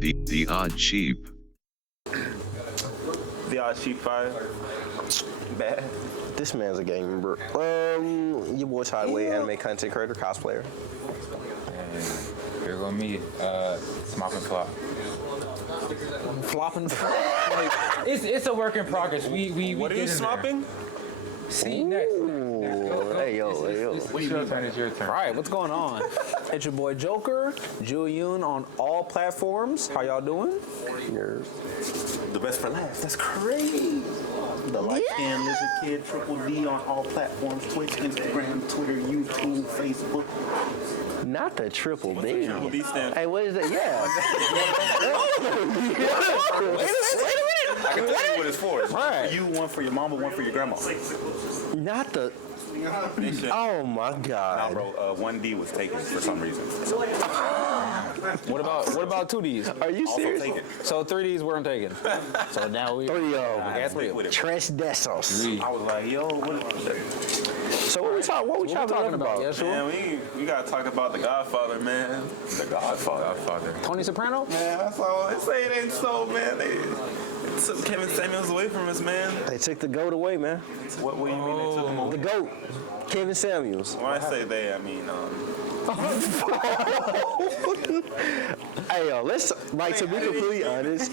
The Odd Sheep. The Odd Sheep 5. Bad. This man's a gamer. Your boy Tideway, anime content creator, cosplayer. And here go me, Smop and Flop. Flopping. Like, it's a work in progress. We What are you smopping? See, next. Hey yo. It's your turn. It's your turn. All right, what's going on? It's your boy Joker, Julian on all platforms. How y'all doing? The best for last. That's crazy. The Light Skin Lizard Kid, Triple D on all platforms: Twitch, Instagram, Twitter, YouTube, Facebook. Not the triple D. Triple D stands. Hey, what is that? Yeah. I can tell you what it's for. It's one Right. for you, one for your mama, one for your grandma. Not the. They should- Oh my Nah, God. bro. 1D was taken for some reason. What about 2Ds? Are you Also serious? taken. So 3Ds weren't taken. So now we Three of I them. got three of them. With it. Tres Desos. I was like, yo, what? So what we talking about? Yeah, sure. Man, we gotta talk about The Godfather, man. The Godfather. Tony Soprano? Man, that's all. They say it ain't so, man. They took Kevin Samuels away from us, man. They took the GOAT away, man. What do you mean they took him away? The GOAT, Kevin Samuels. When I say they, I mean Hey yo, let's to be completely honest.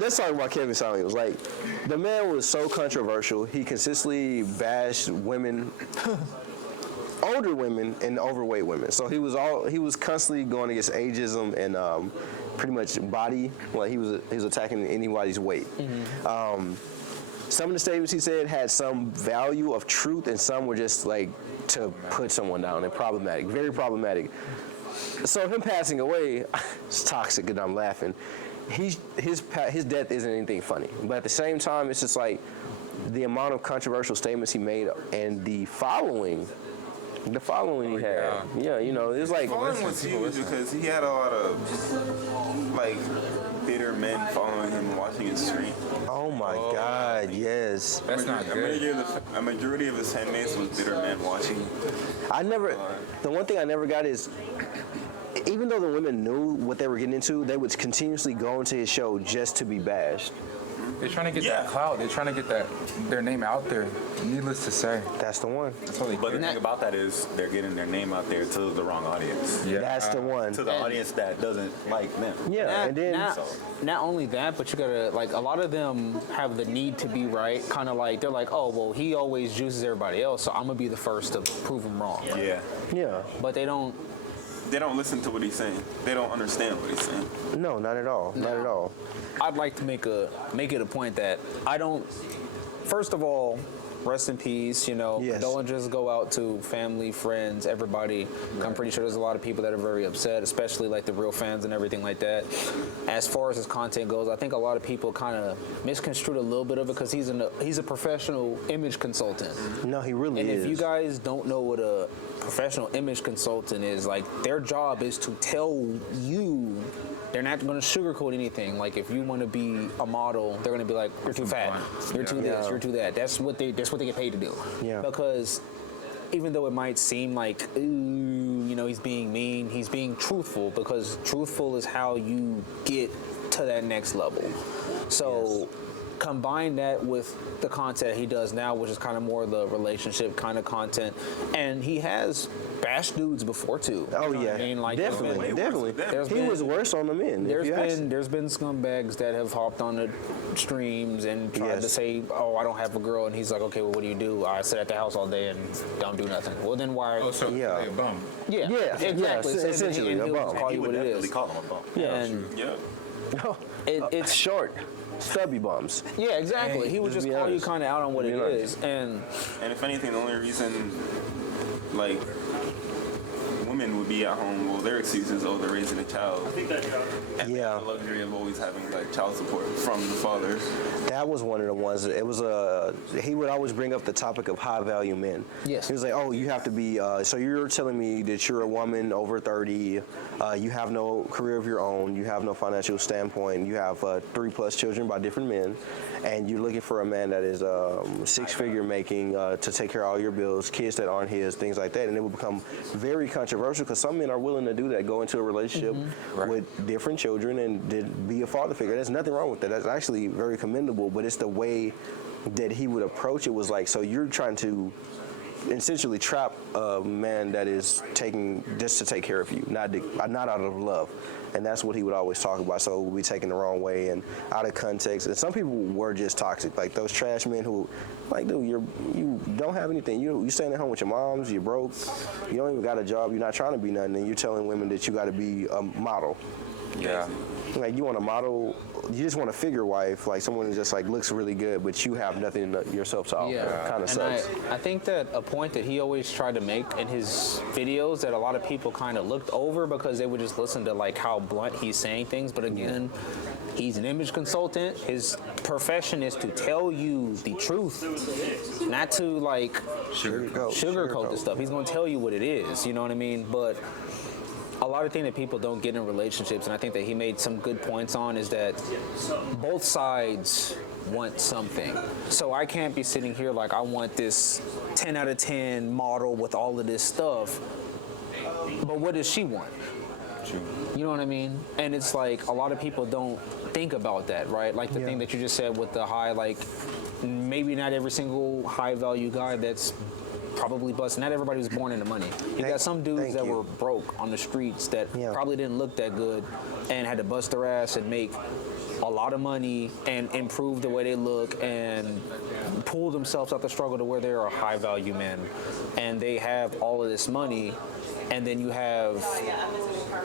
Let's talk about Kevin Samuels. Like, the man was so controversial. He consistently bashed women, older women and overweight women. So he was constantly going against ageism and pretty much body. Like he was attacking anybody's weight. Some of the statements he said had some value of truth, and some were just like to put someone down and problematic, very problematic. So him passing away, it's toxic, and I'm laughing. His death isn't anything funny, but at the same time, it's just like the amount of controversial statements he made and the following he had. Yeah, you know, it was like. Following was huge because he had a lot of like bitter men following him and watching his stream. Oh my God, yes. That's not good. A majority of his handmaids was bitter men watching. The one thing I never got is, even though the women knew what they were getting into, they would continuously go into his show just to be bashed. They're trying to get that clout. They're trying to get their name out there. Needless to say. That's the one. That's all they But do. the thing about that is they're getting their name out there to the wrong audience. Yeah. That's the one. To the audience that doesn't like them. Yeah, and then Not only that, but you gotta, like, a lot of them have the need to be right. Kind of like, they're like, oh, well, he always juices everybody else, so I'm gonna be the first to prove him wrong. Yeah. But they don't. They don't listen to what he's saying. They don't understand what he's saying. No, not at all. Not at all. I'd like to make it a point that I don't. First of all, rest in peace. You know, Yes. condolences go out to family, friends, everybody. I'm pretty sure there's a lot of people that are very upset, especially like the real fans and everything like that. As far as his content goes, I think a lot of people kind of misconstrued a little bit of it because he's a professional image consultant. No, he really And is. if you guys don't know what a professional image consultant is, like, their job is to tell you. They're not going to sugarcoat anything. Like, if you want to be a model, they're going to be like, you're too fat, you're too this, you're too that. That's what they get paid to do. Yeah. Because even though it might seem like, ooh, you know, he's being mean, he's being truthful, because truthful is how you get to that next level. So combine that with the content he does now, which is kind of more the relationship kind of content, and he has bashed dudes before too. Oh You know what yeah, I mean, like, definitely. He was worse on the men. There's been scumbags that have hopped on the streams and tried to say, oh, I don't have a girl, and he's like, okay, well, what do you do? I sit at the house all day and don't do nothing. Well, then why? Oh, so Yeah. a bum. Yeah, exactly. Yeah, So essentially and a he'll bum. just call you what it is. Call him a bum. And it's short, stubby bums. yeah, exactly. He would Just just be call you honest. kind of out on what it Be is, and And if anything, the only reason, like, women would be at home, well, their excuse is, oh, they're raising a child. And they have the luxury of always having, like, child support from the father. That was one of the ones. It was he would always bring up the topic of high value men. Yes. He was like, oh, you have to be. So you're telling me that you're a woman over 30, you have no career of your own, you have no financial standpoint, you have 3+ children by different men, and you're looking for a man that is 6-figure making to take care of all your bills, kids that aren't his, things like that, and it would become very controversial controversial because some men are willing to do that, go into a relationship with different children and be a father figure. There's nothing wrong with that. That's actually very commendable, but it's the way that he would approach it was like, so you're trying to essentially trap a man that is taking just to take care of you, not out of love. And that's what he would always talk about. So it would be taken the wrong way and out of context. And some people were just toxic, like those trash men who, like, dude, you don't have anything. You staying at home with your moms. You're broke. You don't even got a job. You're not trying to be nothing. And you're telling women that you got to be a model. Yeah. Like you want a model, you just want a figure wife, like someone who just like looks really good, but you have nothing yourself to offer. Yeah, Kind of sucks. I think that a point that he always tried to make in his videos that a lot of people kind of looked over because they would just listen to like how blunt he's saying things. But again, he's an image consultant. His profession is to tell you the truth, not to like sugarcoat the stuff. He's going to tell you what it is. You know what I mean? But a lot of things that people don't get in relationships, and I think that he made some good points on, is that both sides want something. So I can't be sitting here like I want this 10 out of 10 model with all of this stuff, but what does she want? You know what I mean? And it's like a lot of people don't think about that, right? Like the thing that you just said with the high, like maybe not every single high value guy that's probably busting. Not everybody was born into money. You got some dudes that were broke on the streets that probably didn't look that good and had to bust their ass and make a lot of money and improve the way they look and pull themselves out the struggle to where they're a high value man. And they have all of this money, and then you have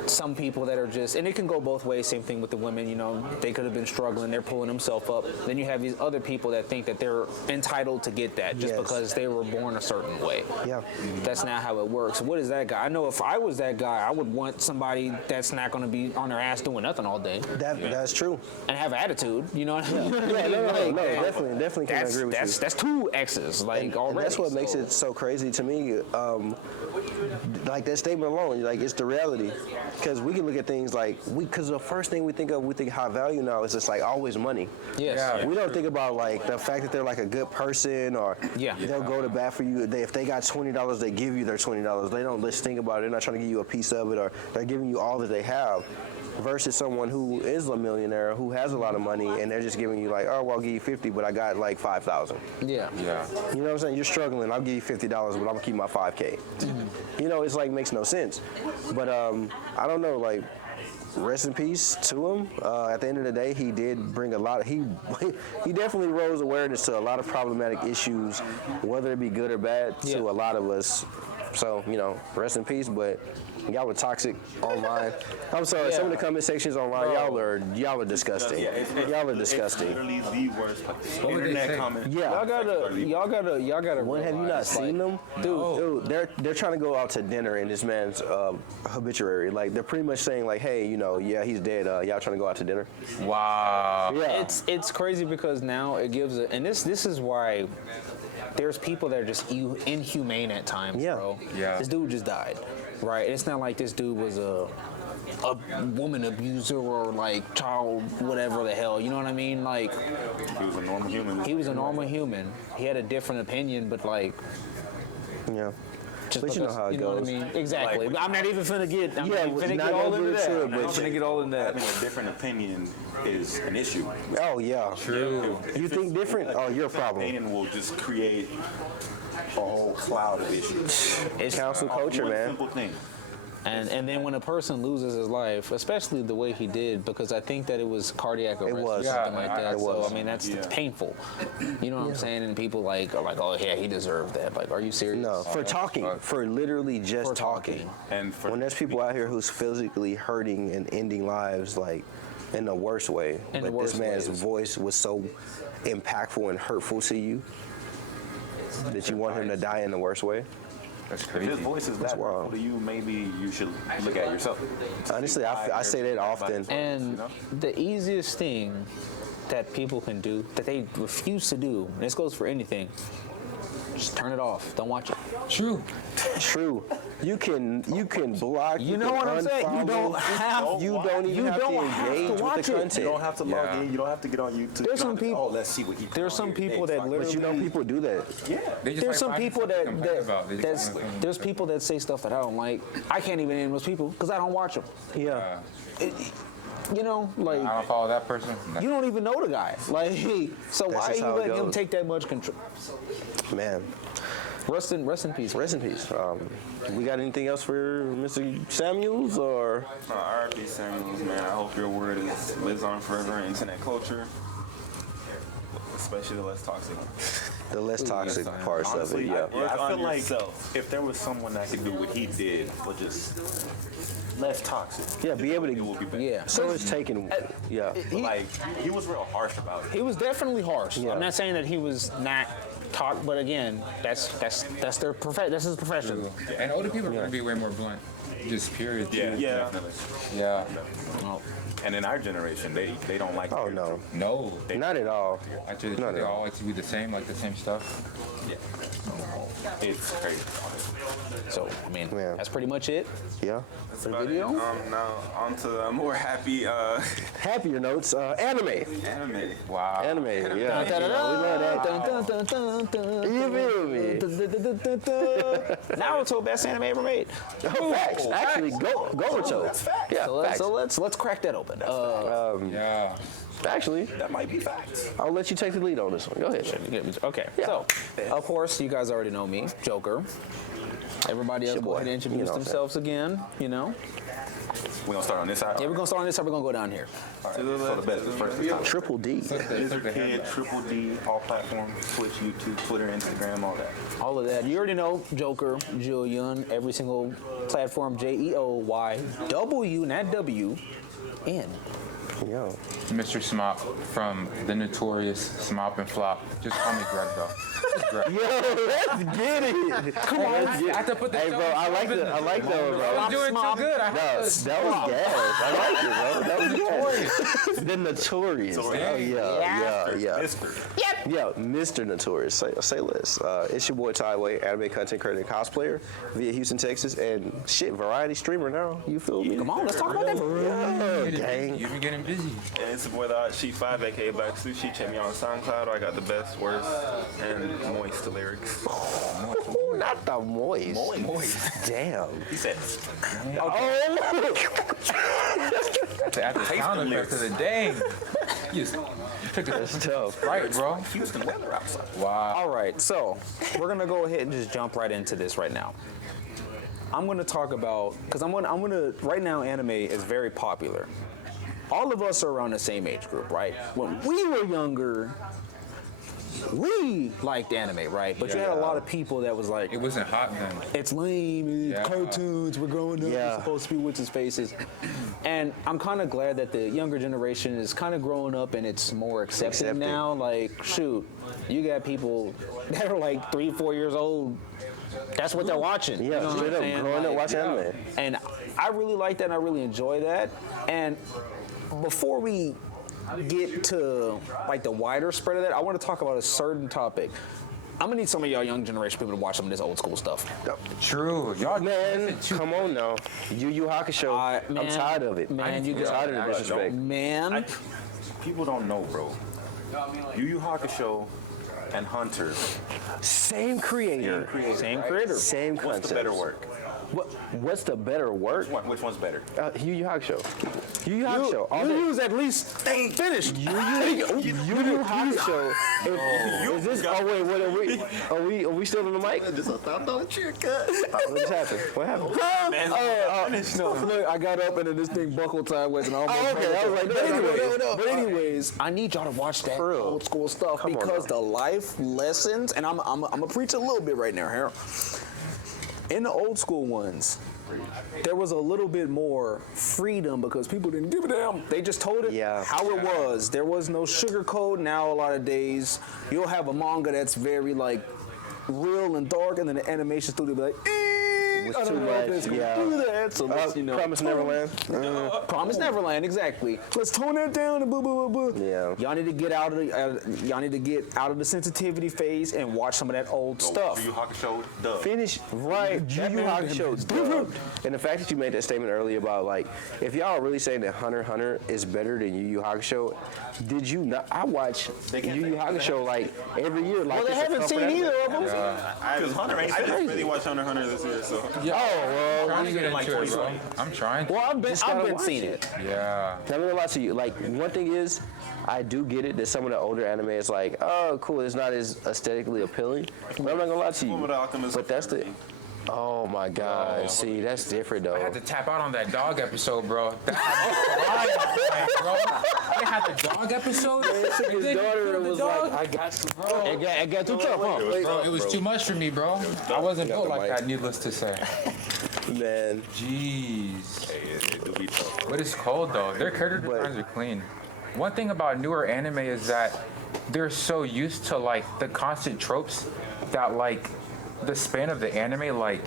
some people that are just, and it can go both ways, same thing with the women, you know, they could have been struggling, they're pulling themselves up. Then you have these other people that think that they're entitled to get that just because they were born a certain way. Yeah. That's not how it works. What is that guy? I know if I was that guy, I would want somebody that's not going to be on their ass doing nothing all day. That's true. And have attitude, you know what I mean? Definitely can agree with you. That's two X's, like, already. And that's what makes it so crazy to me. Like that statement alone, like it's the reality. Because we can look at things like, because the first thing we think high value now is just like always money. Yes. Yeah. We don't think about like the fact that they're like a good person or they'll go to bat for you. If they got $20, they give you their $20. They don't just think about it. They're not trying to give you a piece of it, or they're giving you all that they have. Versus someone who is a millionaire, who has a lot of money, and they're just giving you like, oh, well, I'll give you 50, but I got like 5,000. Yeah. You know what I'm saying? You're struggling. I'll give you $50, but I'm gonna keep my 5K. You know, it's like makes no sense. But I don't know, like, rest in peace to him. At the end of the day, he did bring a lot of, he definitely rose awareness to a lot of problematic issues, whether it be good or bad, to a lot of us. So, you know, rest in peace, but y'all were toxic online. I'm sorry, some of the comment sections online, y'all are disgusting. Y'all are disgusting. Literally the worst internet comment. Y'all gotta. What, have you not seen them? Dude, they're trying to go out to dinner in this man's obituary. Like, they're pretty much saying like, hey, you know, he's dead. Y'all trying to go out to dinner? Wow. Yeah. It's crazy because now it gives and this is why there's people that are just inhumane at times, bro. Yeah. This dude just died, right? It's not like this dude was a woman abuser or like child whatever the hell, you know what I mean? Like, he was a normal human. He was a normal human. He had a different opinion, but like, but you know how it goes. You know what I mean? Exactly. Like, I'm not even finna get. I'm not finna get all into that. I'm not finna get all in that. Having a different opinion is an issue. Oh yeah. True. You think different? Oh, you're a problem. Opinion will just create a whole cloud of issues. It's council culture, man. Simple thing. And then when a person loses his life, especially the way he did, because I think that it was cardiac arrest or something like that. So I mean that's painful. You know what I'm saying? And people are like, oh yeah, he deserved that. Like, are you serious? No, for talking, for literally just talking. And when there's people out here who's physically hurting and ending lives, like in the worst way, but this man's voice was so impactful and hurtful to you that you want him to die in the worst way. That's crazy. If his voice is that wild to you, maybe you should look at yourself. Honestly, I say that often. And the easiest thing that people can do, that they refuse to do, and this goes for anything, Just turn it off. Don't watch it. True. True. You can block. You know what I'm saying? You don't have. You don't even have to engage with watch the it. content. You don't have to log in. You don't have to get on YouTube. There's some people. Oh, let's see what he. There's some people that literally. But you know people do that. Yeah. They just There's some finding people something to complain about. They just wanna- there's people that say stuff that I don't like. I can't even name those people because I don't watch them. Yeah. You know, like I don't follow that person. you don't even know the guy. Like, so why are just you how it letting him goes. take that much control? Man. Rest in peace. Rest in peace. We got anything else for Mr. Samuels or? R.I.P. Samuels, man. I hope your word lives on forever in internet culture, especially the less toxic one. The less toxic yes, parts Honestly, of it, yeah. I on feel like yourself. if there was someone that could do what he did, but just less toxic. Yeah, be able It to. will be better. Yeah. So it's taken. Yeah. Like he was real harsh about it. He was definitely harsh. Yeah. I'm not saying that he was not talk, but again, that's their that's his profession. And older people are going to be way more blunt. Just period. Yeah, Yeah. definitely. Yeah. And in our generation, they don't like. Oh no, No. not at all. Actually, No, they no. all like to be the same, like the same stuff. Yeah. It's crazy. So I mean, Yeah. that's pretty much it Yeah. for the But, video. now on to a more happy Happier notes. Anime. anime. Wow. Anime. Yeah. We love that. You feel me? Naruto, best anime ever made. Oh, facts. Actually, go Naruto. Yeah, facts. So let's crack that open. Yeah. Actually, That might be facts. I'll let you take the lead on this one. Go ahead. Okay, so of course you guys already know me, Joker. Everybody else Your go boy. ahead and introduce You know what I'm themselves again. You know. We're gonna start on this side. Yeah, we're gonna start on this side. We're gonna go down here. All right. So the best is first. this time. Triple D. Lizard Kid, Triple D, all platforms, Twitch, YouTube, Twitter, Instagram, all that. All of that. You already know Joker, Julian, every single platform, JEOYW, not WN. Yo. Mr. Smop from the notorious Smop and Flop. Just call me Greg, though. Just Greg. Yo, let's get it. Come on. I have to put the Hey, bro, I like that, bro. I was doing too good. I No, had that to. was gas. I like it, bro. That was gas. The Notorious. Oh, yeah. Yeah, Mr. Notorious. Say less. It's your boy Tyway, anime content creator and cosplayer via Houston, Texas, and shit, variety streamer now. You feel me? Come on, let's talk about that. Yeah, gang. You've been getting busy. And it's the boy the Hot Sheet 5, aka Black Sushi. Check me out on SoundCloud. I got the best, worst, and moist lyrics. Ooh, not the moist. Damn. He said, At the sound effects of the day. You took it That's tough. right, bro. Houston weather outside. Wow. All right, so we're gonna go ahead and just jump right into this right now. I'm gonna talk about because I'm gonna right now anime is very popular. All of us are around the same age group, right? When we were younger, we liked anime, right? But you had a lot of people that was like, It wasn't hot then. it's lame, it's Yeah. cartoons, we're growing up, Yeah. we're supposed to be witches' faces. And I'm kind of glad that the younger generation is kind of growing up and it's more accepting Accepting. now. Like, shoot, you got people that are like 3, 4 years old. That's what they're watching. Yeah, You know what straight I'm up saying? growing up Like, watching anime. and I really like that and I really enjoy that. And before we get to like the wider spread of that, I want to talk about a certain topic. I'm gonna need some of y'all young generation people to watch some of this old school stuff. True. Y'all Man, come on now. Yu Yu Hakusho. I'm Man, tired of it. Man, you I'm tired of the disrespect. Man, People don't know, bro. Yu Yu Hakusho and Hunter, Same creator. same creator. Same concept. what's the better work? What's the better work? Which one's better? Yu Yu Hakusho. Yu Yu Hakusho. All day. Yu's at least finished. Yu Yu Hakusho. Is this? Oh wait, what are we? Are we still on the mic? What just happened? What happened? Look, I got up and then this thing buckled sideways and I almost. Oh, okay. I was like, But anyways, I need y'all to watch that For real. old school stuff Come on because now. the life lessons, and I'm gonna preach a little bit right now here. In the old school ones, there was a little bit more freedom because people didn't give a damn. They just told it Yeah. how it was. There was no sugarcoat. Now a lot of days, you'll have a manga that's very like real and dark, and then the animation studio be like, was I too don't know if much. it's gonna Yeah. do that. So let's, Promise Neverland. Promise Neverland, exactly. Let's tone that down and boo boo boo boo. Yeah. Y'all need to get out of the y'all need to get out of the sensitivity phase and watch some of that old stuff. Yu Yu Hakusho, dub. Finish right. Yu Yu Hakusho dubbed. And the fact that you made that statement earlier about like, if y'all are really saying that Hunter x Hunter is better than Yu Yu Hakusho, did you not? I watch Yu Yu Hakusho like every year. Like Well, they it's a haven't seen comfort either anime. of them. Because Hunter ain't I just crazy. really watched Hunter x Hunter this year, so. Yeah. Oh well. I'm trying to get into it, bro. I'm trying to. Well, I've Just gotta been watch seeing it. it. Yeah. I'm gonna lie to you. Like one thing is, I do get it that some of the older anime is like, oh, cool. It's not as aesthetically appealing. But I'm not gonna lie to Fullmetal you. Alchemist. But that's the. Oh my God! See, that's different I had though. to tap out on that dog episode, bro. That had me crying, bro. They had the dog episode. His Then daughter killed the was dog. like, I got you, bro. It got too tough, huh? Bro, it was too much for me, bro. I wasn't You got built the like mic. that, needless to say. Man, Jeez. It do be tough. But it's cold though. Their character designs are clean. One thing about newer anime is that they're so used to like the constant tropes that like the span of the anime like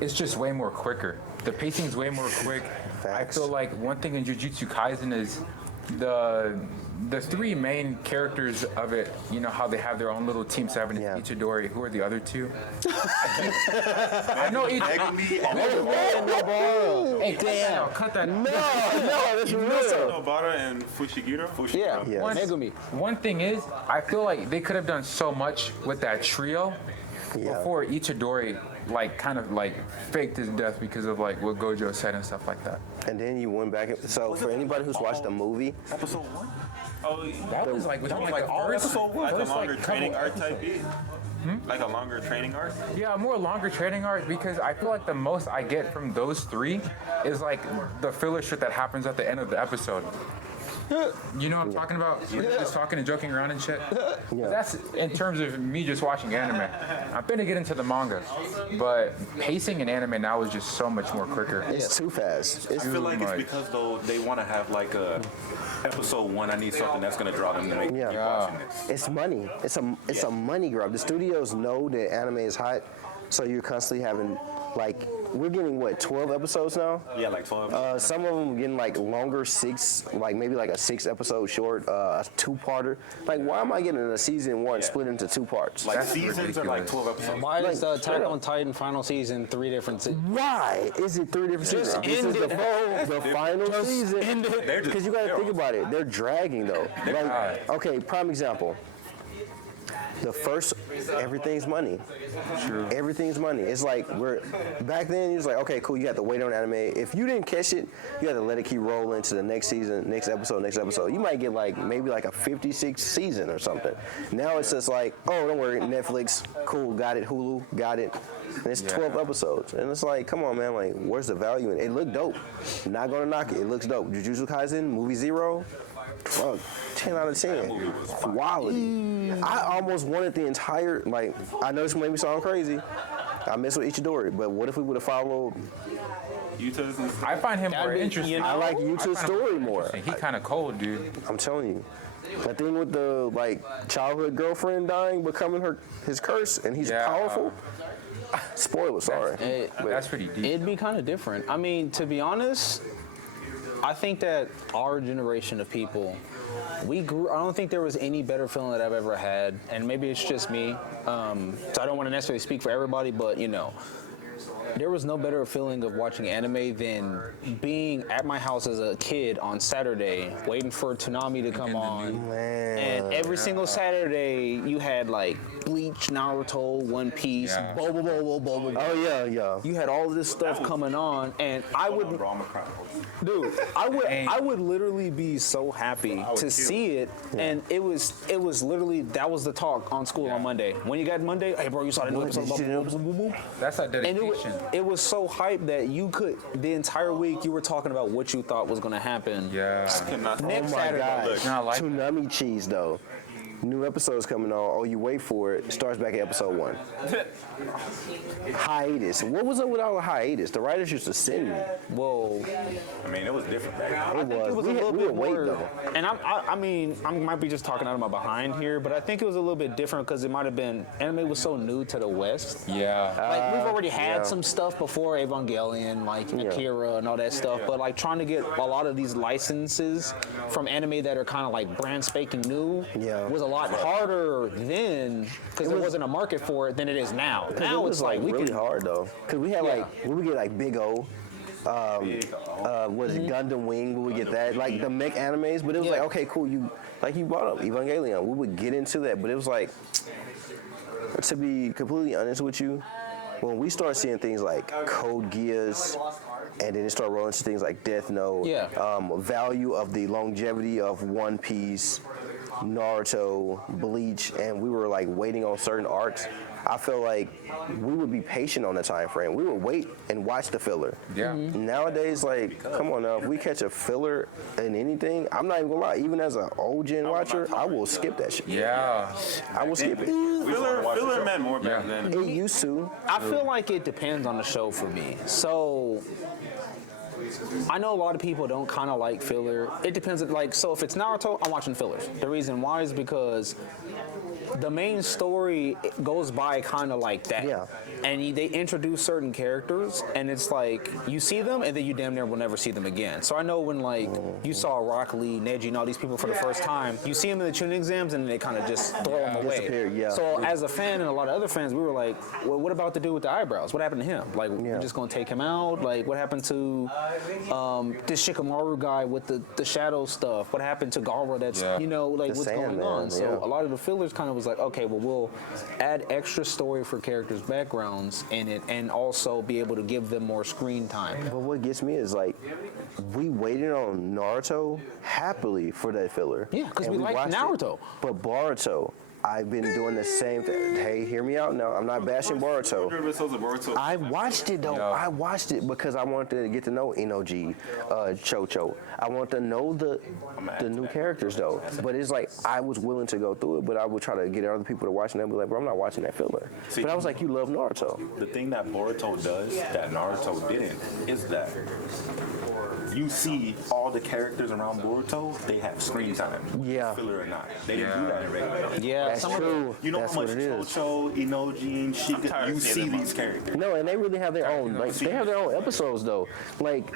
it's just way more quicker. The pacing's way more quick. Facts. I feel like one thing in Jujutsu Kaisen is the three main characters of it, you know how they have their own little team, Seven and Yeah. Ichidori. Who are the other two? I know each. Megumi and Hey, damn! Cut that. no, that's real. Nobara and Fushiguro. Yeah, Yes. Megumi. One thing is, I feel like they could have done so much with that trio Yeah. before Ichidori, like, kind of like faked his death because of like what Gojo said and stuff like that. And then you went back. So for anybody who's watched the movie, episode 1? Oh, That was like within was like like all the first, episode one. like a first, longer like, training couple arc type beat. Like a longer training arc. Yeah, more longer training arc because I feel like the most I get from those three is like the filler shit that happens at the end of the episode. You know what I'm talking about? When they're just talking and joking around and shit. Yeah. That's in terms of me just watching anime. I'm finna get into the manga, but pacing in anime now is just so much more quicker. it's too fast. It's I feel like it's much. because though they want to have like a episode 1. I need something that's gonna draw them to make me keep watching this. It's money. It's a money grab. The studios know that anime is hot, so you're constantly having like we're getting what 12 episodes now. Yeah, like 12. Some of them getting like longer, like maybe like a 6-episode short, a 2-parter. Like, why am I getting a season 1 split into 2 parts? like that's seasons are like ridiculous. 12 episodes. Why is Like, Attack straight on up. Titan final season 3 different? Why is it 3 different seasons? This is the final season. Because you got to think about it. They're dragging though. Like, okay, prime example. The first, everything's money. True. Everything's money. It's like back then. It was like, okay, cool. You had to wait on anime. If you didn't catch it, you had to let it keep rolling to the next season, next episode. You might get like maybe like a 56 season or something. Now it's just like, oh, don't worry, Netflix, cool, got it. Hulu, got it. And it's 12 episodes, and it's like, come on, man. Like, where's the value in it? It looked dope. Not gonna knock it. It looks dope. Jujutsu Kaisen, movie 0. Fuck, 10 out of 10. Quality. I almost wanted the entire, like, I know this made me sound crazy. I mess with Ichidori, but what if we would have followed? Utah's and I find him more be- interesting. I like I find Yuta's him story more. He kind of cold, dude. I'm telling you. The thing with the, like, childhood girlfriend dying, becoming his curse, and he's Yeah. powerful. Spoiler, sorry. That's pretty deep. It'd be kind of different. I mean, to be honest, I think that our generation of people, we grew. I don't think there was any better feeling that I've ever had, and maybe it's just me. So I don't want to necessarily speak for everybody, but you know, there was no better feeling of watching anime than being at my house as a kid on Saturday, waiting for Toonami to come on. Man. And every single Saturday, you had like Bleach, Naruto, One Piece, Yeah. Bobo. Oh, yeah. You had all this stuff coming on, and I would, dude, I would literally be so happy to see it, and it was literally that was the talk on school on Monday. When you got Monday, hey bro, you saw the new episode, boom, boom, boom, boom. That's that And dedication. it was so hype that you could the entire week you were talking about what you thought was gonna happen. Yeah. cannot. Oh Next my Saturday. God. Not like Toonami cheese, though. new episodes coming on. Oh, you wait for it. Starts back at episode 1. Hiatus. What was up with all the hiatus? The writers used to send me. Whoa. I mean, it was different back then. It was. It was We a little would bit wait more, though. and I mean, I might be just talking out of my behind here, but I think it was a little bit different because it might have been anime was so new to the West. Yeah. Like we've already had yeah. some stuff before Evangelion, like Akira and all that stuff, but like trying to get a lot of these licenses from anime that are kind of like brand spanking new was a lot harder then because there wasn't a market for it than it is now. Now it it's was like we really can. hard though, because we had like we would get like Big O. What is it, Gundam Wing? We would get that, like the mech animes, but it was like, okay, cool. You brought up Evangelion. We would get into that, but it was like, to be completely honest with you, when we start seeing things like Code Geass, and then it started rolling into things like Death Note, value of the longevity of One Piece, Naruto, Bleach, and we were like waiting on certain arcs. I feel like we would be patient on the time frame. We would wait and watch the filler. Yeah. Nowadays, like, come on now, if we catch a filler in anything, I'm not even gonna lie, even as an old gen watcher, I will skip that shit. Yeah. I will skip it. Filler meant more back Yeah. then. It used to. I feel like it depends on the show for me. So I know a lot of people don't kind of like filler. It depends. Like, so if it's Naruto, I'm watching fillers. The reason why is because the main story goes by kind of like that. Yeah. And they introduce certain characters, and it's like you see them, and then you damn near will never see them again. So I know when like you saw Rock Lee, Neji, and all these people for the first time, you see them in the tuning exams, and they kind of just throw them away. Disappear, yeah. So as a fan and a lot of other fans, we were like, well, what about the dude with the eyebrows? What happened to him? Like, we're just gonna take him out? Like, what happened to this Shikamaru guy with the shadow stuff? What happened to Gaara? That's like The what's going Sandman, on? So yeah. a lot of the fillers kind of was like, okay, well, we'll add extra story for characters' backgrounds in it, and also be able to give them more screen time. But what gets me is like, we waited on Naruto happily for that filler. Yeah, 'cause and we liked watched it. Naruto. But Boruto, I've been doing the same thing. Hey, hear me out now. I'm not bashing Boruto. 100 episodes of Naruto. I watched it though. Yeah. I watched it because I wanted to get to know Inoji, Chocho. I want to know the new characters though. But it's like I was willing to go through it, but I would try to get other people to watch it and be like, bro, I'm not watching that filler. See, but I was like, you love Naruto. The thing that Boruto does that Naruto didn't is that you see all the characters around Boruto, they have screen time. Yeah. Filler or not. They didn't do that in regular. Yeah, That's some of true. You know That's how much what it is. Chocho, Inoji, and Shika, tired you of see seeing them these characters. No, and they really have their own. Like they have their own episodes though. Like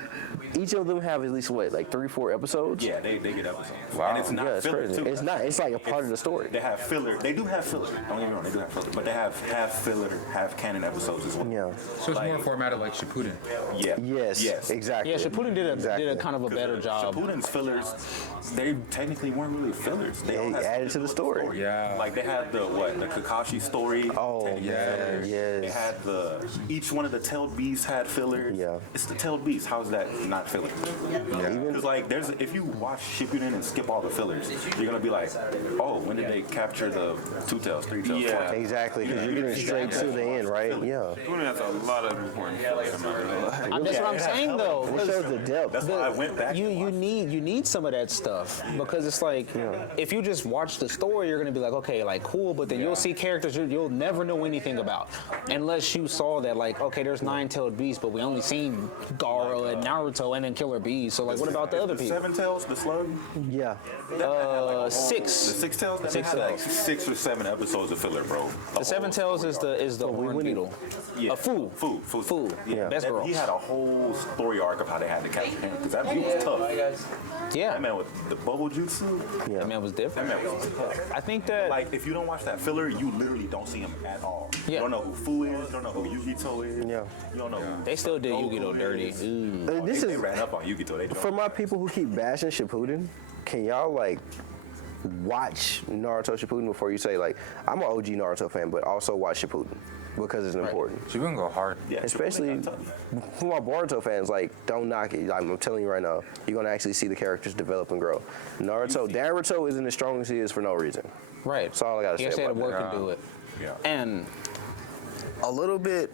each of them have at least what, like 3-4 episodes. Yeah, they get episodes. Wow. And it's not Yeah, it's filler crazy. too. It's not. It's like a part of the story. They have filler. They do have filler. Don't get me wrong, they do have filler. But they have filler, have canon episodes as well. Yeah. So it's more formatted like Shippuden. Yeah. Yes. Yes. Exactly. Yeah, Shippuden did a Exactly. kind of a better job. Shippuden's fillers, they technically weren't really fillers. They all had added to the story. Yeah. Like they had the Kakashi story. Oh, technically yeah, fillers. yes. They had each one of the tailed beasts had fillers. Yeah. It's the tailed beast. How's that not filler? Because like if you watch Shippuden and skip all the fillers, you're gonna be like, oh, when did they capture the 2 tails, 3 tails? Yeah. 4 tails? Exactly. Because you're getting straight to the end, right? Yeah. Shippuden has a lot of important filler. I'm not gonna lie. That's what I'm saying though. It shows the depth. That's why I went back. You need some of that stuff because it's like if you just watch the story, you're gonna be like, okay, like cool, but then you'll see characters you'll never know anything about unless you saw that like, okay, there's 9-tailed beasts, but we only seen Gaara and Naruto and then Killer Bees. So like, what about the other the people? 7 tails, the slug? Yeah. The 6. 6 tails? That Six had like tails. 6 or 7 episodes of filler, bro. The 7 tails is the horn beetle. Yeah. Fu. Fu. Yeah. Best That- girl. He had a whole story arc of how they had to capture him because that dude was tough. Yeah, That man with the bubble jutsu, Yeah. that man was that different. man was tough. I think that Like, if you don't watch that filler, you literally don't see him at all. Yeah. You don't know who Fu is, you don't know who Yugito is. Yeah. You don't know who they still did Goku Yu-Gi-Oh dirty. is. Ooh. This they is ran up on Yugito. They for my people who keep bashing Shippuden. Can y'all like watch Naruto Shippuden before you say like I'm an OG Naruto fan, but also watch Shippuden because it's important. Shippuden go hard. Yeah, Especially Shippuden got tough. for my Boruto fans, like don't knock it. Like, I'm telling you right now, you're gonna actually see the characters develop and grow. Naruto isn't as strong as he is for no reason. Right. That's all I gotta He say actually had to about work that. and do it. Yeah. And a little bit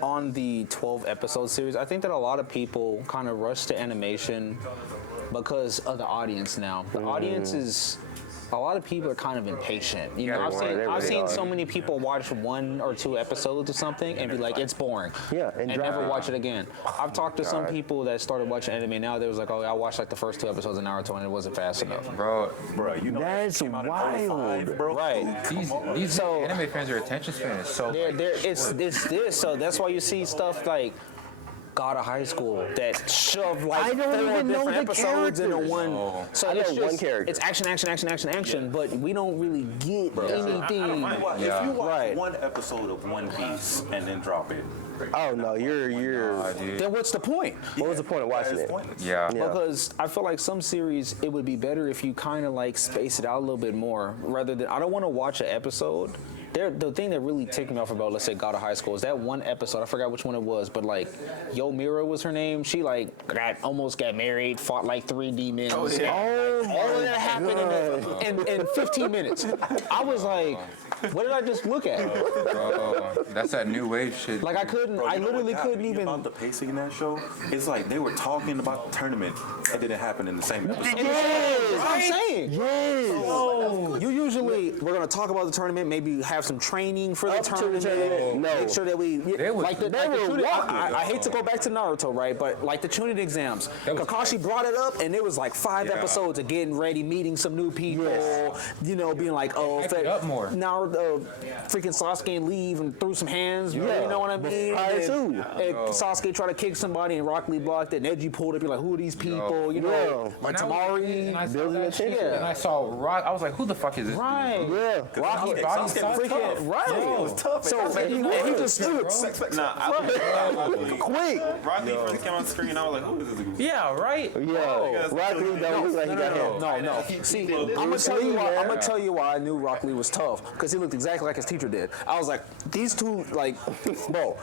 on the 12 episode series, I think that a lot of people kind of rush to animation because of the audience now. The audience is a lot of people are kind of impatient. You Yeah, know, they really I've seen are. so many people watch 1 or 2 episodes of something and be like, it's boring. Yeah, and drop never it. watch it again. I've talked to some people that started watching anime now. They was like, oh, I watched like the first 2 episodes of Naruto and it wasn't fast enough. Bro, you know That's that came out in wild. 05, bro. Right. these So- anime fans, their attention span is so. It's this. So that's why you see stuff like God of High School that shove like I don't 4 even know different the episodes into characters. one. Oh. So I know it's one just, character. It's action, but we don't really get anything. If you watch Right. one episode of One Piece and then drop it, Oh no, you're. Nah, dude. Then what's the point? What was the point of watching that is it? pointless. Yeah. Yeah. Because I feel like some series it would be better if you kind of like space it out a little bit more rather than I don't want to watch an episode. The thing that really ticked me off about, let's say, God of High School is that one episode. I forgot which one it was, but like, Yo Mira was her name. She like almost got married, fought like 3 demons. Oh, yeah. All of that happened in 15 minutes. I was like, what did I just look at? Bro, that's that new wave shit. Like I couldn't. Bro, I you know literally what got couldn't me even. about the pacing in that show. It's like they were talking about the tournament. It didn't happen in the same episode. That's what I'm saying. Yes. You usually we're gonna talk about the tournament, maybe have some training for the Up to the tournament. tournament, no. Make sure that we They was- like the they were Chunin- walking. I hate to go back to Naruto, right? But like the Chunin exams, That was Kakashi crazy. brought it up, and it was like 5 Yeah. episodes of getting ready, meeting some new people. Yes. You know, being like, oh, Hype it up more. Naruto, freaking Sasuke leave and threw some hands. Yeah. You know what I mean? I And too. and Sasuke tried to kick somebody, and Rock Lee blocked it. And Neji pulled up, you're like, who are these people? You know, Yeah. like When I was a kid Tamari. and I saw building that shit, attention. and I saw Rock, I was like, who the fuck is this? dude? Right. Yeah. Rocky Sasuke- body Sasuke was freaking tough. right. Sasuke was tough. So And and he just stood. Nah, I believe Quick. Rock Lee first came on the screen. I was like, who is this dude? Yeah, right. Yeah. Rock Lee don't look like he got hit. No. See, I'm gonna Bruce tell you Lee, why. man. I'm gonna tell you why I knew Rock Lee was tough because he looked exactly like his teacher did. I was like, these two, like, bro.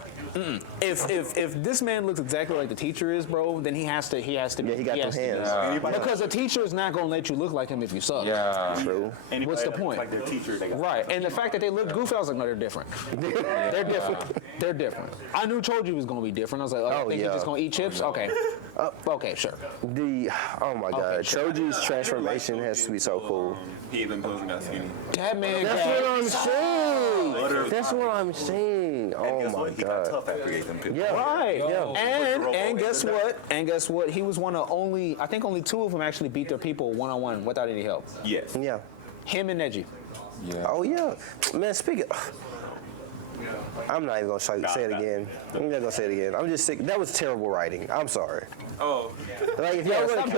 If this man looks exactly like the teacher is, bro, then he has to. Yeah, he got them has to do hands. it. Anybody Because the teacher is not gonna let you look like him if you suck. Yeah. True. Anybody What's the that point? looks like their teacher, they got Right, and the fact that they look goofy, I was like, no, they're different. They're different. They're different. I knew Choji was gonna be different. I was like, oh, I think yeah. he's just gonna eat chips. Okay, okay, sure. Oh my God, Okay, sure. Choji's transformation has to be so cool. He ate them pills and got skinny. That man That's got what I'm saying. That's what I'm saying. And Oh guess my what? He got God. tough after he ate them pills. Yeah. right. Yeah. And guess what? And guess what? He was one of only. I think only 2 of them actually beat their people 1-on-1 without any help. Yes. Yeah. Him and Neji. Yeah. Oh yeah. Man, speaking. I'm not even gonna say it again. I'm not gonna say it again. I'm just sick. That was terrible writing. I'm sorry. Oh, Like if y'all were gonna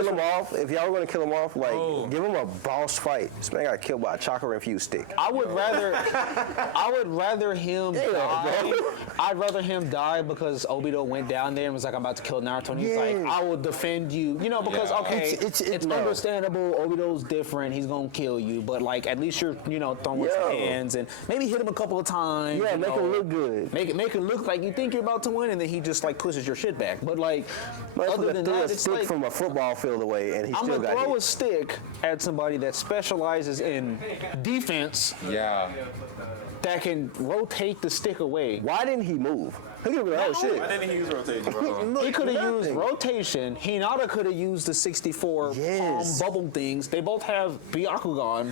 kill him off, like give him a boss fight. This man got killed by a chakra infused stick. I would rather him die. I'd rather him die because Obito went down there and was like, I'm about to kill Naruto. And he's like, Yeah. I will defend you. You know, because, Yeah. okay, It's it's no. understandable. Obito's different. He's going to kill you. But, like, at least you're, throwing with your Yeah. hands and maybe hit him a couple of times. Yeah, you make him know. look good. Make it look like you think you're about to win, and then he just, like, pushes your shit back. But, like, other than threw that, a it's stick like, from a football field away, and he I'm still going to got throw a hit. stick at somebody that specializes in defense Yeah. that can rotate the stick away. Why didn't he move? He could be like, oh shit. why didn't he use rotation, bro? He could have used Nothing. rotation. Hinata could have used the 64 Yes. bubble things. They both have Byakugan.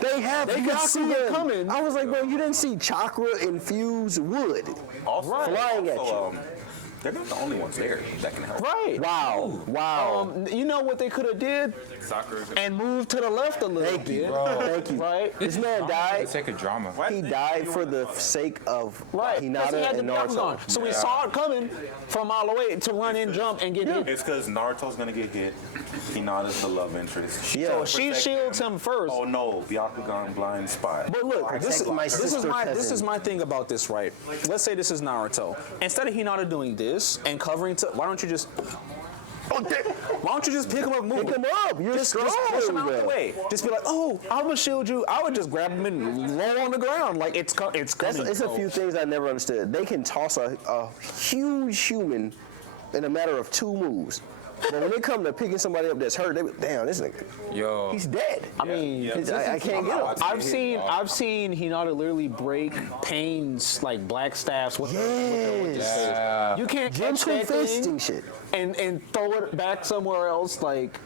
They have. They could see it coming. I was like, bro, you didn't see chakra infused wood Also, flying at you. They're not the only ones there that can help. Right. Wow. You know what they could have did? Soccer. And moved to the left a little Thank you, bit. bro. Thank you. Right? This man For the died. sake of drama. He died for the sake of Right. Because he Hinata had the and Byakugan. Naruto. So we saw it coming from a mile away to run in, jump, and get hit. It's because Naruto's gonna get hit. Hinata's the love interest. Yeah. So she shields him first. Oh no, Byakugan blind spot. But look, this my is sister my cousin. thing about this, right? Let's say this is Naruto. Instead of Hinata doing this and covering, why don't you just pick him up, and move Pick him up. You're just strong. push him out the bro. way. Just be like, oh, I'm gonna shield you. I would just grab him and roll on the ground like it's coming. It's a few things I never understood. They can toss a huge human in a matter of 2 moves. But when it comes to picking somebody up that's hurt, they be, damn, this nigga, Yo. he's dead. I mean, I can't get him. I've seen Hinata literally break Pain's like black staffs with her. Yes. You can't catch Gentle that thing fisting shit. and throw it back somewhere else. Like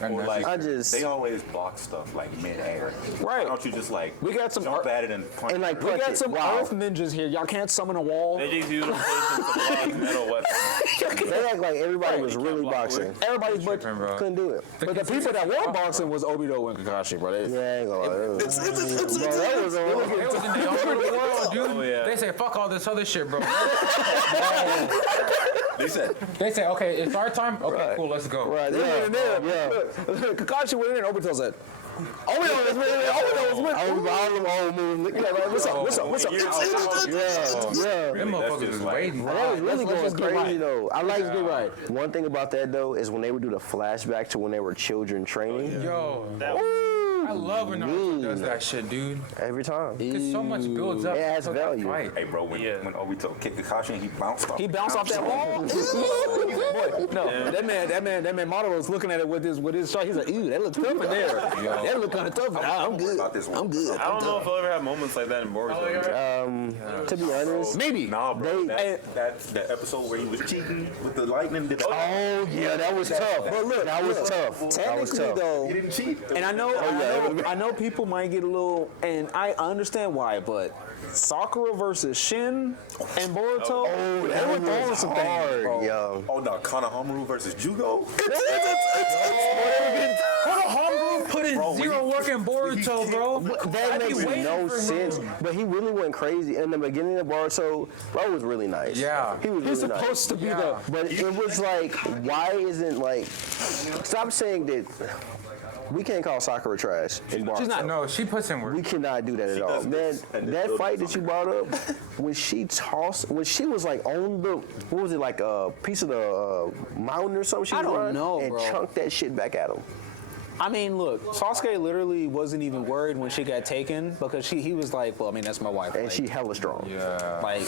Or like I they always block stuff like mid-air. Right. Why don't you just like We got some jump at it and punch and, like, it? We punch got it. some Wow. earth ninjas here. Y'all can't summon a wall. They just use patience to block metal weapons. They act like everybody was You really can't block boxing. Everybody's but Tripping, bro. Couldn't do it. But the people that were boxing was Obito and Kakashi, bro. They- Yeah, I ain't gonna lie. Bro, that was They was in their own little world, dude. Oh, yeah. They say fuck all this other shit, bro. They said, okay, it's our time. Okay, cool, let's go. right. They went in there. Yeah. Look, Kakashi went in and Obito said, Obito was winning. Obito was winning. I was all them old moves. Yeah, like, what's up? What's up? What's up? Yeah. Them motherfuckers just was like- waiting. That was really Let's going just get crazy right. though. I like get right. One thing about that though is when they would do the flashback to when they were children training. Yo, I love when Naruto does that shit, dude. Every time. Cause so much builds up. It adds to that value. fight. hey, bro, when Obito kicked Kakashi and he bounced off. He bounced off that wall. Boy, no, that man Madara was looking at it with his shot. He's like, ew, that looks tough in there. That look kind of tough. I'm good. About this one. I'm good. I don't know if I'll ever have moments like that in Boruto. To be honest, Maybe. Nah, bro. They- That's the episode where he was cheating with the lightning. oh yeah, that was tough. But look, that was look, tough. That was Technically, tough. though, He didn't cheat. and I know people might get a little, and I understand why, but Sakura versus Shin and Boruto, they were throwing some things, bro. yo. Oh no, Konohamaru versus Jugo. Konohamaru put in Bro, zero when work in Boruto, bro. That I be makes waiting no for him. sense. But he really went crazy in the beginning of Boruto. Bro was really nice. Yeah. he was He's really nice. supposed to be Yeah. But it was like, why isn't like? Stop saying that. We can't call Sakura trash in Boruto. She's not. No, she puts in work. We cannot do that at all. does Man, this, and then that builds fight that you brought up, when she was like on the, what was it, like a piece of the mountain or something she I was don't on, know, and bro. chunked that shit back at him. I mean, look, Sasuke literally wasn't even worried when she got taken because he was like, well, I mean, that's my wife. And like, she hella strong. Yeah. like,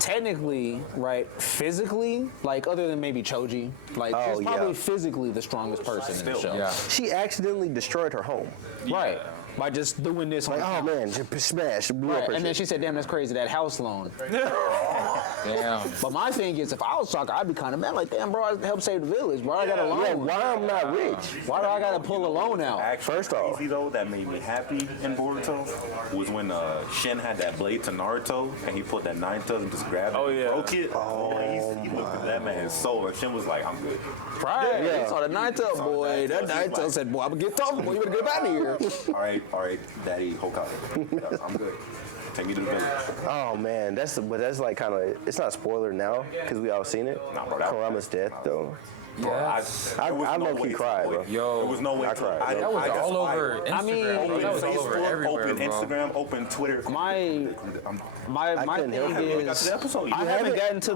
technically, right, physically, like, other than maybe Choji, like, Oh, she's probably yeah. physically the strongest person in the show. Yeah. She accidentally destroyed her home. Right. By just doing this on Like, oh man, just smash, blew up Right. her And then shit. she said, damn, that's crazy, that house loan. Damn. But my thing is, if I was Sasuke, I'd be kind of mad, like, damn, bro, I helped save the village, bro. I got a loan. Yeah, why I'm not rich? Why do I got to pull a loan out? Actually, First off. crazy though, that made me happy in Boruto was when Shin had that blade to Naruto and he put that Naruto and just grabbed it Oh, and yeah. broke it. Oh, he looked at that man's soul and Shin was like, I'm good. Right. Yeah. He saw the Naruto boy. That Naruto said, boy, I'm going to get tough, boy. You better get out of here. All right, Daddy Hokage. Yeah, I'm good. Take me to the village. Oh man, that's like kind of, it's not a spoiler now because we all seen it. Nah, bro, that- Kurama's death though. Bro, Yes. I there was no low-key way to cried, avoid bro. it. Yo, there was no way I to. cried. That was I all just- over Instagram. I mean, bro. Open That was all over Facebook, everywhere, open bro. Instagram, open Twitter. My couldn't thing help it. We got to is, the episode. You I haven't haven't? gotten to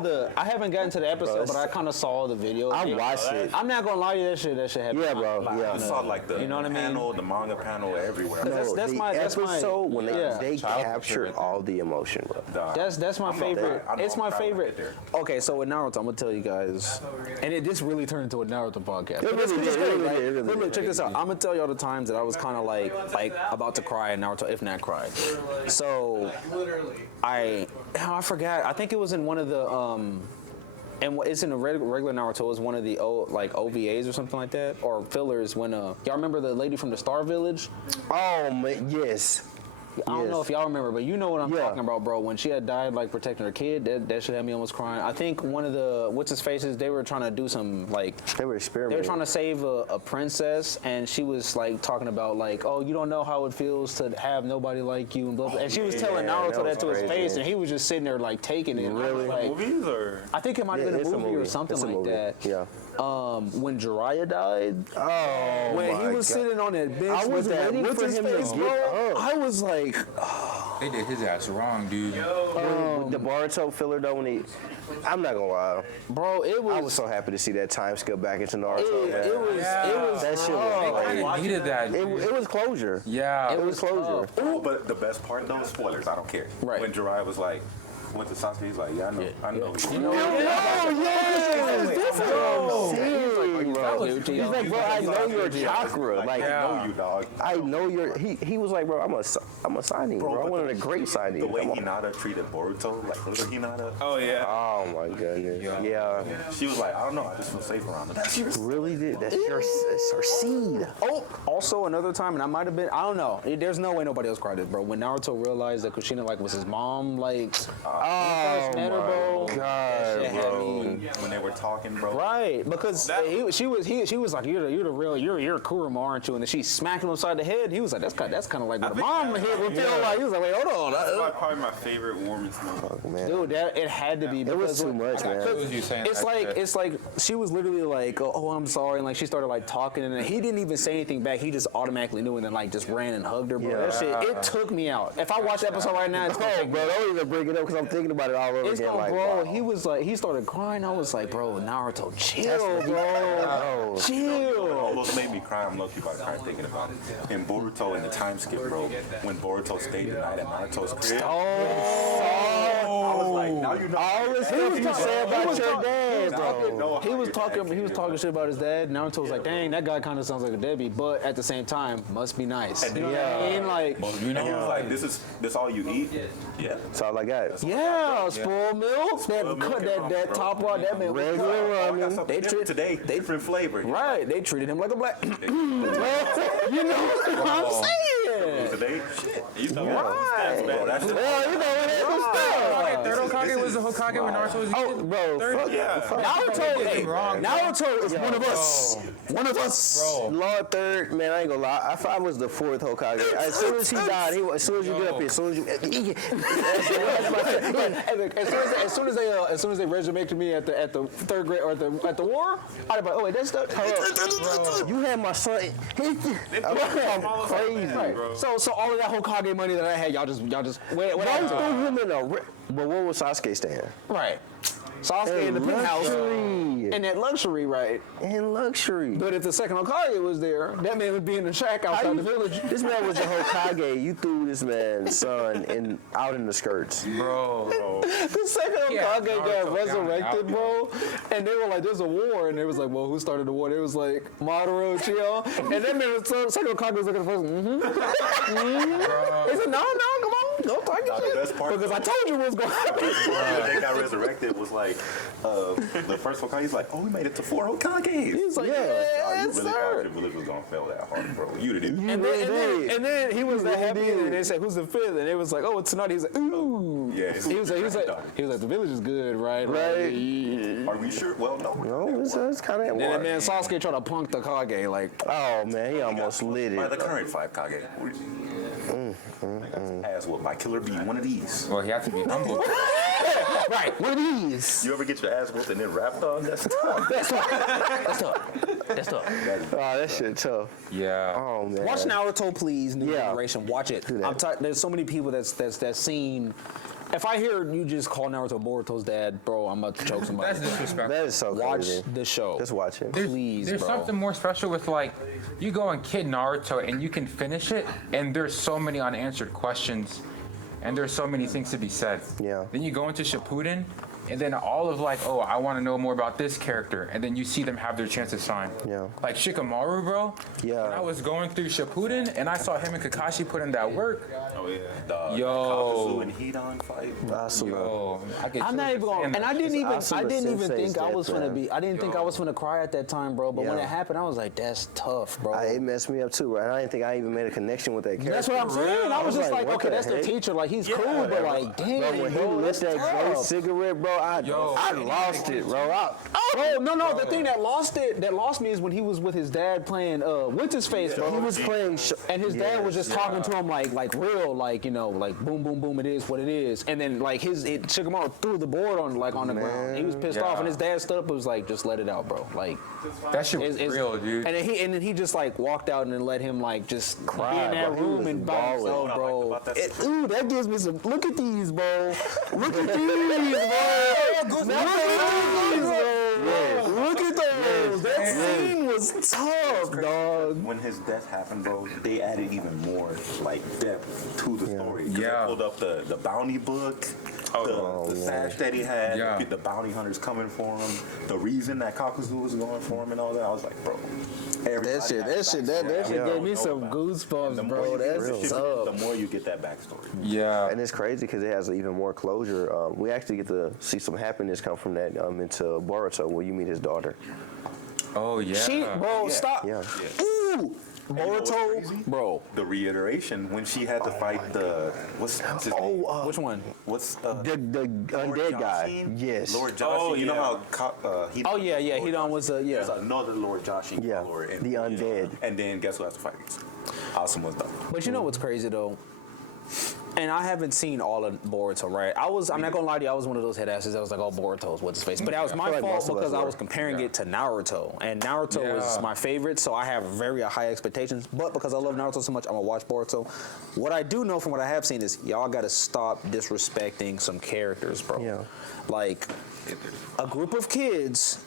the episode, Bro, but I kind of saw the video. I watched it. I'm not gonna lie to you, that shit happened. Yeah, bro. Yeah. I saw like the You know what I mean? panel, the manga panel everywhere. That's- No, the my- episode when yeah. they Childhood captured shit. all the emotion, bro. Dog. That's my I'm not favorite. there. I know It's I'm my proud to favorite. get there. Okay, so with Naruto, I'm gonna tell you guys, and this really turned into a Naruto podcast. It really did, it really did, it really But look, did. check this out. I'm gonna tell you all the times that I was kind of like about to cry in Naruto, if not cried. So I forgot. I think it was in one of the and it's in the regular Naruto. It was one of the OVAs or something like that, or fillers. When y'all remember the lady from the Star Village? Oh man, yes. I don't know if y'all remember, but you know what I'm Yeah. talking about, bro. When she had died, like protecting her kid, that shit had me almost crying. I think one of the what's his faces, they were trying to do some like They were they experimenting. were trying to save a princess, and she was like talking about like, oh, you don't know how it feels to have nobody like you, and blah blah. And she was telling Yeah, Naruto that was that to his crazy. face, and he was just sitting there like taking it. Really? Like, Movies or? I think it might have Yeah, been it's a movie or something It's a like movie. that. Yeah. When Jiraiya died, Oh when he my was God. sitting on that bench I was with that waiting what's for his him to face, get bro, up. I was like, They did his ass wrong, dude. With the Boruto filler though, when he, I'm not gonna lie, bro, it was. I was so happy to see that time skip back into Naruto. man. It was. That shit was They like, kind of needed that. Dude. it was closure. Yeah. It was closure. Oh, but the best part though, spoilers, I don't care. Right. When Jiraiya was like, went to Sasuke. He's like, yeah, I know. He's like, bro, I know your chakra. Like, I know you, dog. I know your. He was like, bro, I'm a signing, bro. I'm one of the great signings. The way Hinata treated Boruto, like little Hinata. Oh yeah. Oh my goodness. Yeah. She was like, I don't know, I just feel safe around her. That's your Really did. That's your seed. Oh, also another time, and I might have been, I don't know. There's no way nobody else cried this, bro. When Naruto realized that Kushina like was his mom, like, Oh met her, bro. my god, Shit had bro. me. when they were talking, bro. Right, because she was like, you're the real, you're Kurama, aren't you? And then she smacked him upside the head. He was like, that's kind of like what a mom hit would feel like. He was like, wait, hold That's on, probably my favorite warmest moment. Fuck, man. dude, it had to be. It was because too much, man. What was you saying? It's like she was literally like, oh, I'm sorry, and like she started like talking, and then he didn't even say anything back. He just automatically knew, and then like just ran and hugged her, bro. Yeah. That shit, it took me out. If I watch the episode right now, it's gonna take me Bro, out. don't even bring it up because I'm thinking about it all over It's again. gonna, Like, bro. wow. He was like, he started crying. I was like, bro, Naruto, chill, bro, Oh. It chill. almost made me cry. I'm low-key about to cry thinking about it. In Boruto, in the time skip, bro, when Boruto stayed the night at Naruto's crib, I was like, now you know. All this stuff you said about your dad, bro. He was talking shit about his dad. Naruto was like, dang, that guy kind of sounds like a deadbeat, but at the same time, must be nice. You know what I mean? Like, And he was like, this all you eat? Yeah. That's all I got. yeah, spoiled milk. That top rod, that man was Regular I got ramen. something different today. Different flavor. right. They treated him like a black. You know what I'm saying? Today, shit. You know Right. bro, that's Well, you know, it was stuff. Third Hokage was the Hokage when Naruto was a Oh, kid. bro, fuck yeah. Naruto, hey, wrong, bro. Naruto is one of us. One of us. Bro. Lord third, man, I ain't gonna lie. I thought I was the fourth Hokage. As soon as he died, as soon as you get up here, as soon as you, As soon as they resurrected me at the third grade or at the war, I'd be like, oh wait, that's the. you had my son. I'm crazy. Right. So all of that Hokage money that I had, y'all just wait. Why threw him in a? But what was Sasuke staying? Right. Sasuke in the penthouse Luxury. and that luxury, right? In luxury. But if the second Hokage was there, that man would be in the shack outside the village. This man was the Hokage. You threw this man's son out in the skirts. Bro. The second Yeah, Hokage Naruto got down and resurrected, out, bro. And they were like, there's a war. And they was like, well, who started the war? They was like, Madara, Chill. And that man, the second Hokage was looking at the first, He said, no, come on. Don't talk your the shit. best part Because I told you what was going to happen. when they got resurrected was like, the first Hokage, he's like, oh, we made it to 4 Hokages. He was like, Oh, you yes, really thought sir. your village was gonna fail that hard, bro. You did it. And then he was that happy, and they said, "Who's the fifth?" And it was like, "Oh, it's Tsunade." He was like, "Ooh." Yeah. He was like, "The village is good, right?" Right. Are we sure? Well, no. No, it's kind of at And then war. man, Sasuke tried to punk the Kage, like, Oh man, he almost lit By the it. current 5 Kage. Ass whooped by Killer Bee, one of these. Well, he had to be humble. right, one of these. You ever get your ass whooped and then rapped on? That's tough. That's tough. Oh, that shit tough. Yeah. Oh man. Watch Naruto, please. New Yeah. generation, watch it. Do that. There's so many people that's seen. If I hear you just call Naruto Boruto's dad, bro, I'm about to choke somebody. That's disrespectful. That is so Watch crazy. the show. Just watch it. Please, There's bro. something more special with like you go and kid Naruto and you can finish it and there's so many unanswered questions and there's so many things to be said. Yeah. Then you go into Shippuden and then all of like, oh, I want to know more about this character, and then you see them have their chance to shine. Yeah. Like Shikamaru, bro. Yeah. When I was going through Shippuden and I saw him and Kakashi put in that work. Oh, yeah. The Yo. Kakuzu and Hidan fight. Asuna. Oh, I get I'm not even going, and I didn't even Asuna think Sensei's I death, was gonna man. be. I didn't think I was gonna cry at that time, bro. But when Yeah. it happened, I was like, "That's tough, bro." It messed me up too, right? I didn't think I even made a connection with that character. That's what I'm saying. I was just like, what okay, the that's the heck? teacher. Like he's cool, but like, damn, Bro, when he bro, lit that's that gray tough. cigarette, bro, I lost it, bro. Oh no! The thing that lost me is when he was with his dad playing what's his face, bro. He was playing, And his dad was just talking to him like real, like, you know, like boom, boom, boom, it is what it is. And then like Shikamaru threw the board on the ground. He was pissed off, and his dad stood up and was like, just let it out, bro. Like that shit was it's- real, dude. And then he just like walked out and then let him like just Cry, be in that bro. He room was and by balling. himself, What I liked bro. about that Ooh, that gives me some. Look at these, bro. Look at these, bro. Look at those. That scene was tough, dog. When his death happened, bro, they added even more like depth to the story. 'Cause Yeah. They pulled up the bounty book. The sash that he had, Yeah. the bounty hunters coming for him, the reason that Kakuzu was going for him and all that. I was like, bro, That shit gave me some goosebumps, bro. That's up. the more you get that backstory. Yeah. And it's crazy because it has even more closure. We actually get to see some happiness come from that into Boruto, where you meet his daughter. Oh yeah. Bro, stop. Yeah. Ooh, You know what's Boruto, crazy? bro. The reiteration when she had to fight the what's his name? Which one? What's The undead guy. Joshin? Yes. Lord Joshin. Oh, You know yeah. how he. Oh yeah, yeah. He done was yeah. There's another Lord Joshin. Yeah, Lord, the undead. And then guess who has to fight against? Awesome was done. But you know what's crazy though? And I haven't seen all of Boruto, right? I'm not gonna lie to you, I was one of those head asses that was like, oh, Boruto's what's his face. But that was my feel like fault most of us because I were. was comparing it to Naruto. And Naruto is my favorite, so I have very high expectations. But because I love Naruto so much, I'm gonna watch Boruto. What I do know from what I have seen is y'all gotta stop disrespecting some characters, bro. Yeah. Like, a group of kids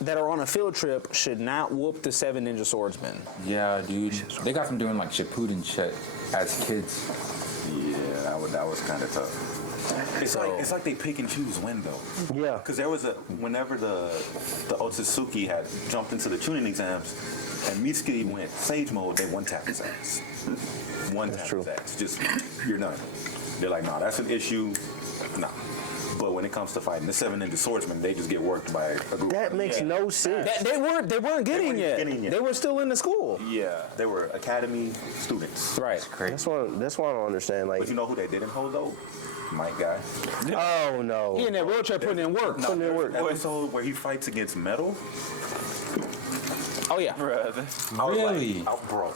that are on a field trip should not whoop the 7 ninja swordsmen. Yeah, dude. They got them doing like Shippuden shit as kids. Yeah, that was kind of tough. It's like they pick and choose when though. Yeah. Because there was whenever the Otsutsuki had jumped into the tuning exams, and Mitsuki went sage mode, they one tap his ass. One tap true. his ass. Just you're done. They're like, nah, that's an issue. Nah. But when it comes to fighting the 7 ninja swordsmen, they just get worked by a group. That makes no sense. They weren't getting weren't yet. getting yet. They were still in the school. Yeah, they were academy students. Right. Great. That's why I don't understand. Like, But you know who they didn't hold though? Mike guy. oh no. He in that wheelchair putting in work. No, there's an episode where he fights against metal. Oh yeah. I was Really? like, oh, bro.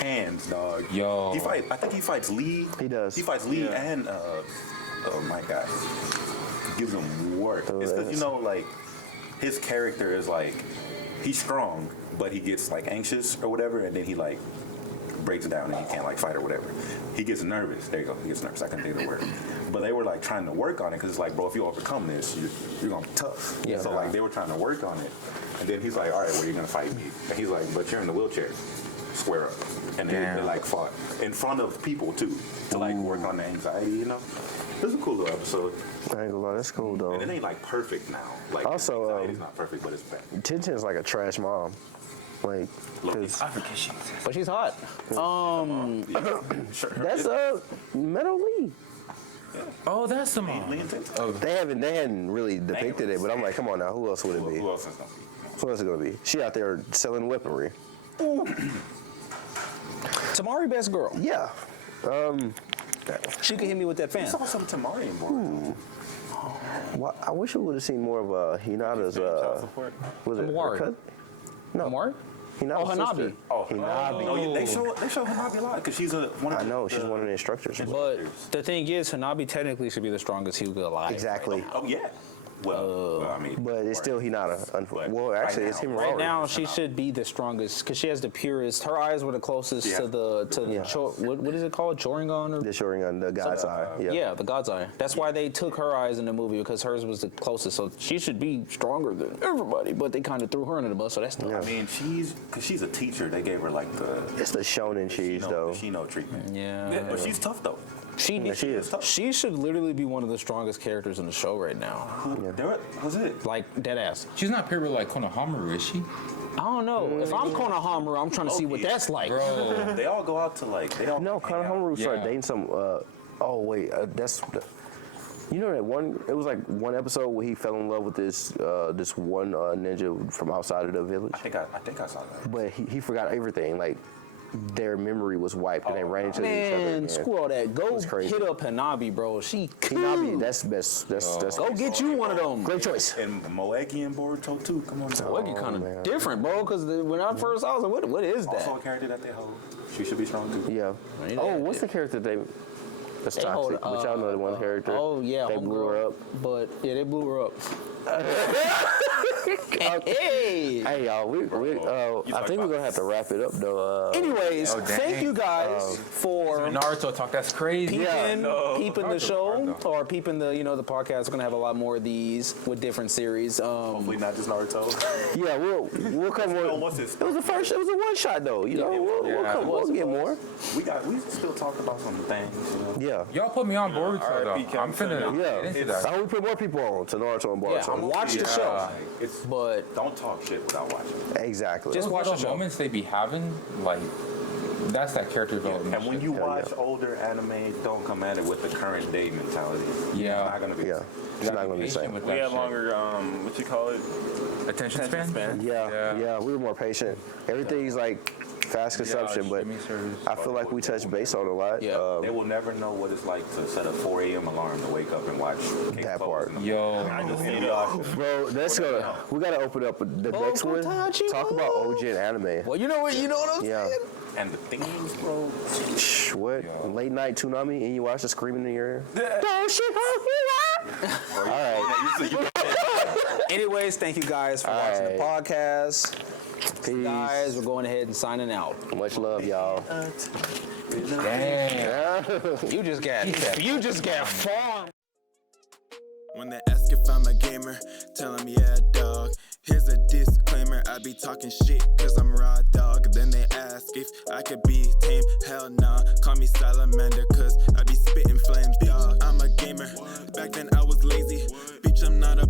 Hands, dog. Yo. I think he fights Lee. He does. He fights Lee and my guy. Gives him work. Oh, It's because that's- like his character is like he's strong, but he gets like anxious or whatever, and then he like breaks down and he can't like fight or whatever. He gets nervous. There you go. He gets nervous. I couldn't think of the word. But they were like trying to work on it because it's like, bro, if you overcome this, you're gonna be tough. Yeah. So like they were trying to work on it, and then he's like, all right, well you're gonna fight me, and he's like, but you're in the wheelchair. Square up. And they Damn. like fought in front of people too to like work on the anxiety, you know. It was a cool little episode. I ain't gonna lie, that's cool though. And it ain't like perfect now. Like Also, it's not perfect, but it's bad. Tintin's like a trash mom. Like, cause I forget she was. But she's hot. Sure. that's Metal Lee. Oh, that's the mom. Lee and Tintin. Oh, They hadn't really depicted it, but I'm like, come on now, who else would it be? Who else is gonna be? Who else is it gonna be? She out there selling weaponry. Tamari best girl. Yeah. She could hit me with that I fan. saw some Tamari in Boruto. Well, I wish we would have seen more of Hinata's. Child support. Was it Tamari. her cousin? No. Tamari? Hinata's Oh, Hanabi. sister. Oh, Hinabi. No, yeah, they show Hanabi a lot because she's one of I the, know she's one of the instructors. But the thing is, Hanabi technically should be the strongest Hyuga alive. Exactly. Oh yeah. Well, I mean, But it's still Hinata. But Well, actually, right it's now- him. Right now, she should be the strongest because she has the purest. Her eyes were the closest Yeah. to the Yeah. what is it called? Choringan or The Sharingan, the God's Eye. Yeah. yeah, the God's Eye. That's why they took her eyes in the movie because hers was the closest. So she should be stronger than everybody. But they kind of threw her under the bus, so that's tough. I mean, because she's a teacher, they gave her like the It's the shonen cheese, though. Shino treatment. Yeah. But she's tough though. She she is. She should literally be one of the strongest characters in the show right now. There was it. Like dead ass. she's not paired with like Konohamaru, is she? I don't know. If I'm Konohamaru, I'm trying to see what that's like. Bro. They all go out to like they all. No, hang out. Konohamaru started Yeah. dating some. Oh wait, that's. You know that one? It was like one episode where he fell in love with this one ninja from outside of the village, I think I saw that. but he forgot everything. Like their memory was wiped, and they ran into each other. Man, again. screw all that. Go was crazy. hit up Hanabi, bro. She Hinabi, cool. that's best. That's Go get you one of them. great choice. And Moegi and Boruto too. Come on. Now. Wiggy kind man. of different, bro. Because when I first saw, I was like, what is that? Also a character that they hold. She should be strong too. Yeah. Right, Oh, yeah. what's the character that's They hold, toxic? But y'all know the one character. Oh yeah, they blew her up. But yeah, they blew her up. Hey. Hey y'all, I think we're gonna have to wrap it up though. Anyways, Oh, dang. thank you guys for Naruto talk, that's crazy. peeping the show. or peeping the the podcast, we're gonna have a lot more of these with different series. Hopefully not just Naruto. Yeah, we'll come more. What's this? It was the first. It was a one shot though. We'll get more. We still talk about some things. Yeah. Y'all put me on Boruto though. RIP I'm finna get into I that. hope we put more people on to Naruto and Yeah, Boruto. watch the show, It's but don't talk shit without watching. Exactly. Just Those watch the little show. moments they be having, like, that's that character development. And when shit. you watch older anime, don't come at it with the current day mentality. Yeah. It's not gonna be. Yeah. It's You not gotta gonna be the patient same. with We that had shit. longer, what you call it? attention span. Yeah, we were more patient. Everything's like fast consumption, but streaming service. I feel like we touched base on a lot. Yeah. They will never know what it's like to set a 4 a.m. alarm to wake up and watch Case That Closed part. in the Yo, I just stayed up. Bro, we gotta open up the next one. Tachi, Talk about OG and anime. well, you know what I'm Yeah. saying. And the themes, bro. What? Late night Toonami and you watch the screaming in your ear? Don't shit All right. Anyways, thank you guys for watching the podcast. Peace. Guys, we're going ahead and signing out. Much love, y'all. damn. You just got farmed. When they ask if I'm a gamer, tell them yeah, dog. Here's a disclaimer, I be talking shit cause I'm raw dog. Then they ask if I could be tame, hell nah. Call me salamander cause I be spitting flames, dog. I'm a gamer, back then I was lazy. Bitch, I'm not a